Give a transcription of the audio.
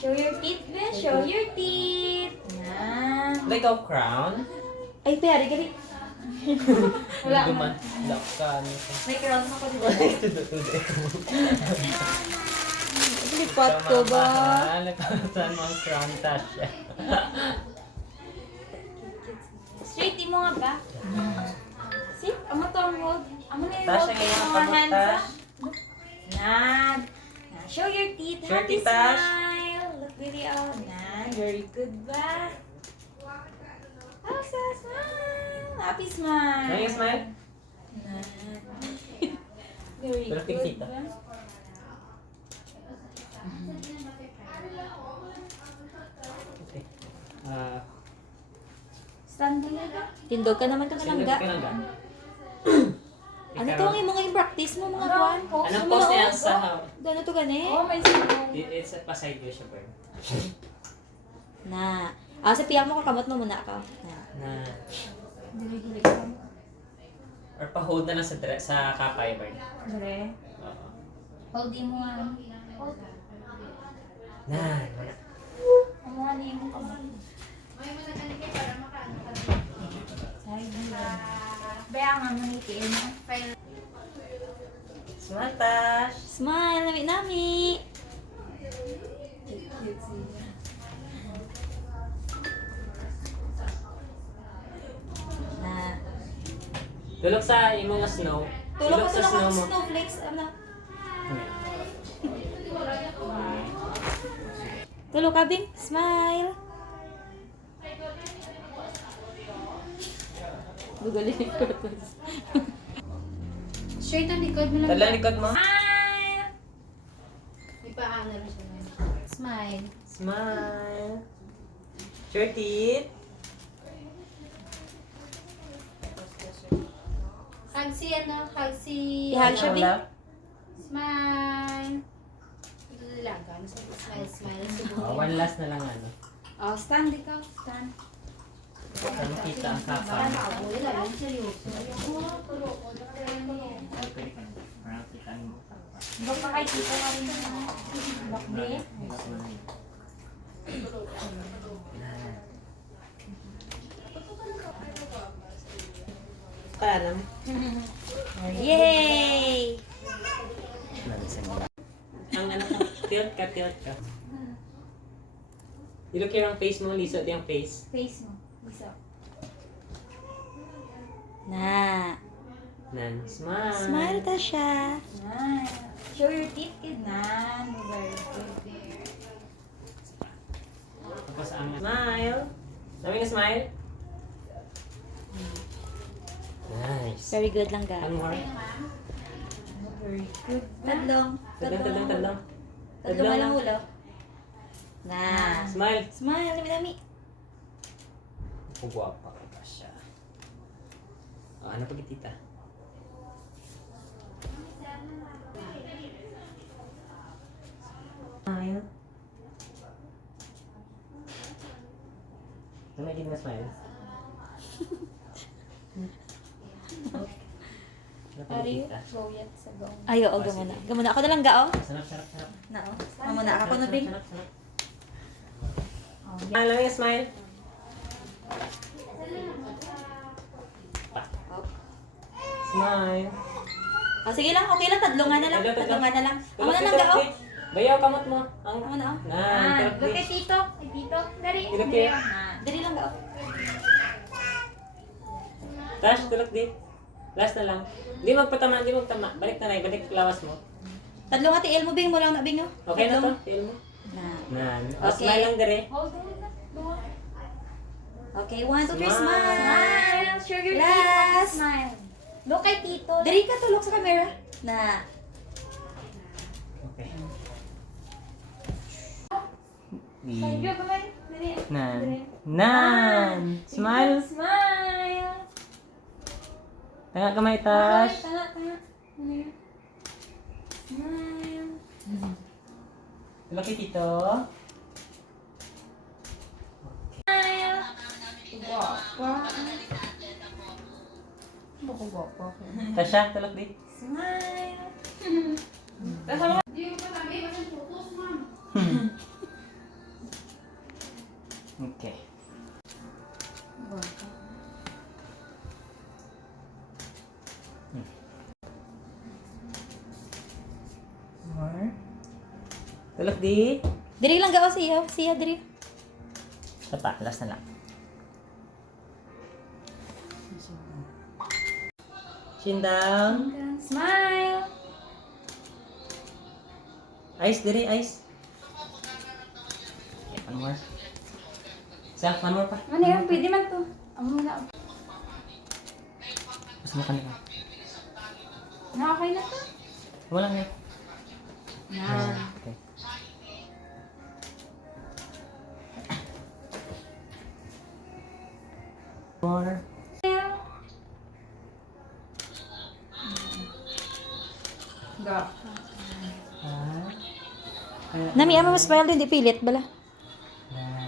Show your teeth, Ben. Show your teeth. Yan. Like a crown? Ay, pera, gali. Wala Hindi man. man. Lock ka. Ano ka? May crown ako dito. Tudo-tudo. Lipat ko ba? Saan mo ang crown, Tasha? Straight mo nga ba? See? Amo to ang hold. Amo na yung Tasha, hold. ngayon ang Mga hands, pagbutas. ah. Nan. Nan. Show your teeth. Show your Happy teeth, Tash. smile. Look really out. Nan. Very good ba? Asa, smile. Happy smile. Ano yung smile? Nan. Very Pero good kita. ba? Okay. Stand na ka. Tindog ka naman ka kalangga. Ano to ang mga yung practice mo mga kuan? Anong pose niya sa Gano to gani? May sino. It's a paside view siya, Bern. Na. Sa piyak mo kakamot mo muna ka. Na. Na, Dili-dili ka. or pa-hold na lang sa kapay, Bern. Dere. Oo. Hold mo nga. Hold. Na, wala. Ang mga name ko. Sorry, dili. Baya nga manitiin mo. Smile, Tash. Smile, nami-nami. Na. Tulog sa imong nga snow. Tulog ko sa tulog snow ang mo. snowflakes. Ano? Tulog ka, Bing. Smile. Gugalin ko. Straight ang likod mo lang. Dala likod mo. Smile. May paano rin siya. Smile. Smile. Show your teeth. Hug si ano? Hug si... I-hug siya, Bing. Smile. Laga. Ano sabi? Smile, smile. One last na lang ano. Oh, stand ikaw. Stand. Para makita ang kapay. Wala lang. Seryoso. Bak pa kay tito ka rin na. Bakdi. Paano? Yay! Ang ano ka, tilt ka, tilt ka. Ilok yung face mo, lisod yung face. Face mo. Isa. Na. Nan, smile. Smile ta siya. Smile. Show your teeth, kid. Nan. Very good there. Tapos ang smile. Sabi nga smile. Nice. Very good lang ga. One more. Very good. Tadlong. Tadlong. Tadlong nga lang ulo. Na. Smile. Smile, dami-dami. Pugwapa ka siya. Ano pag tita? Smile. Tumigil na smile. Ano pag Are you? tita? Go yet sa go. Ay, oo, gamuna. Gamuna ako na lang ga, oh. Sarap, sarap, sarap. Na, oh. Mamuna ako na, Bing. Sarap, sarap. Smile lang yung smile. Smile. Sige lang, okay lang. Tadlungan na lang. Tadlungan na lang. Amo na lang ga, oh. Bayaw kamot mo. Ang Amo na, oh. Look at tito. Ay, tito. Dari. Look at. Dali lang ga, oh. Tash, tulog di. Last na lang. Di magpatama, di magtama. Balik na lang, balik lawas mo. Tadlong ati el mo, Bing. Mo lang na, Bing, oh. Okay na to? Tadlong. Feel mo? Na. Nan. Okay. Smile lang dire. Hold on. Okay, 1, 2, 3, Smile. smile. Show your Last. teeth. Smile. Look at tito. Dali ka, tulog sa camera. Na. Okay. Sayo ka man. Dali. Nan. Nan. Smile. Smile. Tanga kamay, Ay, Tash. tanga, tanga. Ano yun? Smile. Tulog kay Tito. Smile. Guwapa. Bako guwapa. Tasha, tulog di. Smile. Okay. More. Tulak di. Diri lang gao siya. Siya diri. Isa pa, last na lang. Chin down. Smile. Ice diri, ice. Okay, one more. Isa, one more pa. Ano yan? Pwede man to. Amo na. Mas mo kanina. Okay na to. Wala nga. Yan. Okay. More. Go. Ah. Nami ama mas smile din di pilit bala. Ah.